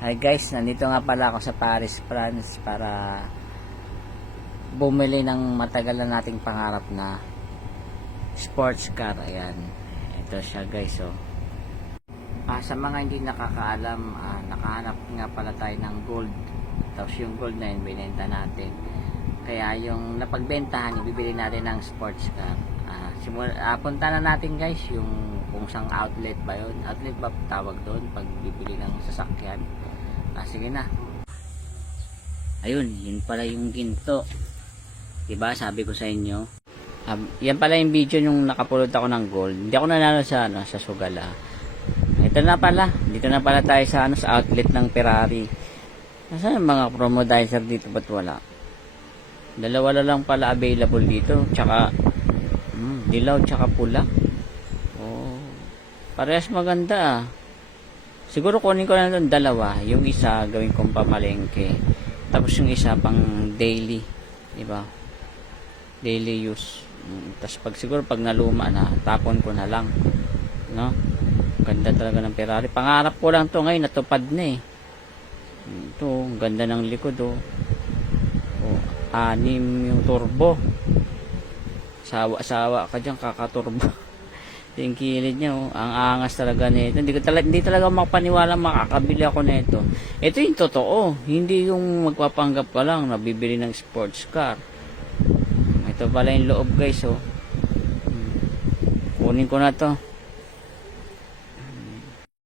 Hi guys, nandito nga pala ako sa Paris, France para bumili ng matagal na nating pangarap na sports car. Ayan, ito siya guys. Oh. Sa mga hindi nakakaalam, nakahanap nga pala tayo ng gold. Tapos yung gold na yun, binenta natin. Kaya yung napagbentahan, ibibili natin ng sports car. Punta na natin guys yung kung sang outlet ba yun. Outlet ba tawag doon pag bibili ng sasakyan. Sige na. Ayun, yun pala yung ginto. Diba, sabi ko sa inyo. Yan pala yung video nung nakapulot ako ng gold. Hindi ako nanalo sa Sugala. Ito na pala. Dito na pala tayo sa sa outlet ng Ferrari. Nasaan yung mga promodizer dito? Ba't wala? Dalawa lang pala available dito. Tsaka dilaw tsaka pula. Oh, parehas maganda. Siguro kunin ko na doon dalawa. Yung isa gawin kong pamalengke. Tapos yung isa pang daily, di ba? Daily use. Tapos siguro pag naluma na, tapon ko na lang. No? Ganda talaga ng Ferrari. Pangarap ko lang to ngayon, natupad na eh. Ito, ganda ng likod oh. Oh, 6 yung turbo. Sawa ka dyan, kakaturbo. Yung kilid niya, oh. Ang angas talaga nito. Hindi talaga makapaniwala makakabili ako nito. Ito yung totoo. Hindi yung magpapanggap ka lang nabibili ng sports car. Ito pala yung loob guys, oh. Kunin ko na to.